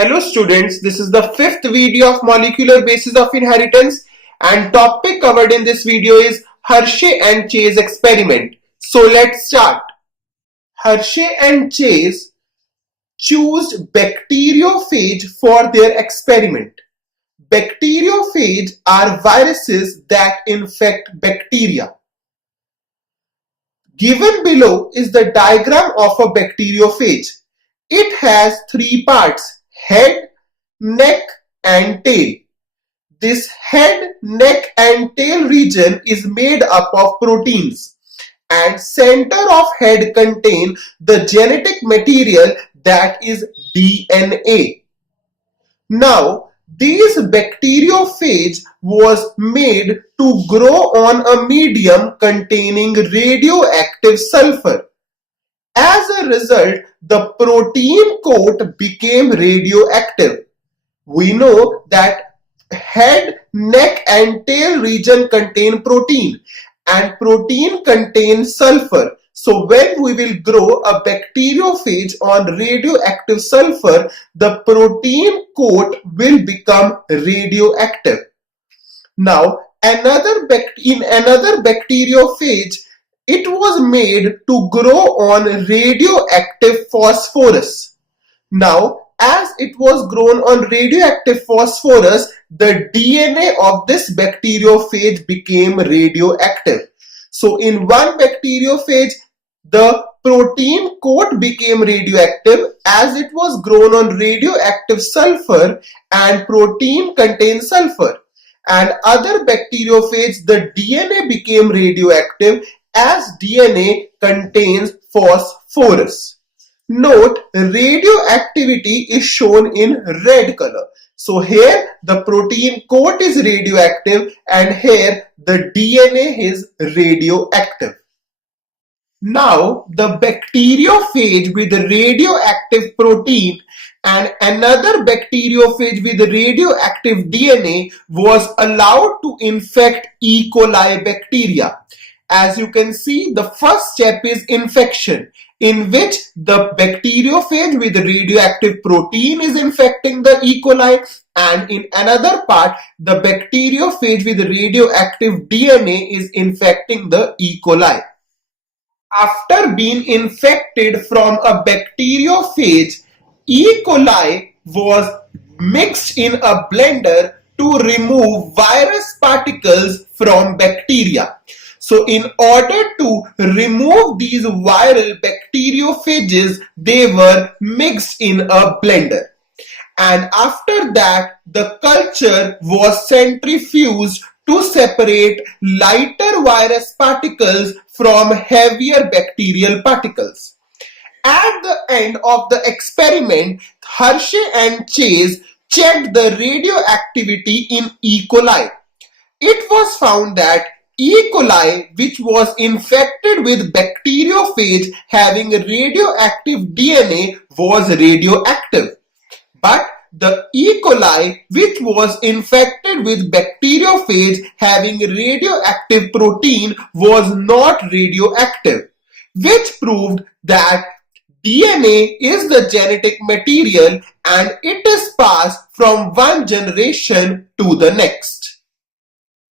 Hello students, this is the fifth video of molecular basis of inheritance and topic covered in this video is Hershey and Chase experiment. So let's start. Hershey and Chase chose bacteriophage for their experiment. Bacteriophage are viruses that infect bacteria. Given below is the diagram of a bacteriophage. It has three parts: head, neck and tail. This head, neck and tail region is made up of proteins and center of head contain the genetic material that is DNA. Now this bacteriophage was made to grow on a medium containing radioactive sulfur. As a result, the protein coat became radioactive. We know that head, neck and tail region contain protein and protein contains sulfur. So when we will grow a bacteriophage on radioactive sulfur, the protein coat will become radioactive. Now in another bacteriophage, it was made to grow on radioactive phosphorus. Now, as it was grown on radioactive phosphorus, the DNA of this bacteriophage became radioactive. So, in one bacteriophage, the protein coat became radioactive as it was grown on radioactive sulfur and protein contains sulfur. And other bacteriophage, the DNA became radioactive as DNA contains phosphorus. Note, radioactivity is shown in red color. So here the protein coat is radioactive and here the DNA is radioactive. Now the bacteriophage with the radioactive protein and another bacteriophage with the radioactive DNA was allowed to infect E. coli bacteria. As you can see, the first step is infection, in which the bacteriophage with the radioactive protein is infecting the E. coli, and in another part, the bacteriophage with the radioactive DNA is infecting the E. coli. After being infected from a bacteriophage, E. coli was mixed in a blender to remove virus particles from bacteria. So in order to remove these viral bacteriophages, they were mixed in a blender. And after that, the culture was centrifuged to separate lighter virus particles from heavier bacterial particles. At the end of the experiment, Hershey and Chase checked the radioactivity in E. coli. It was found that E. coli, which was infected with bacteriophage having radioactive DNA, was radioactive. But the E. coli, which was infected with bacteriophage having radioactive protein, was not radioactive, which proved that DNA is the genetic material and it is passed from one generation to the next.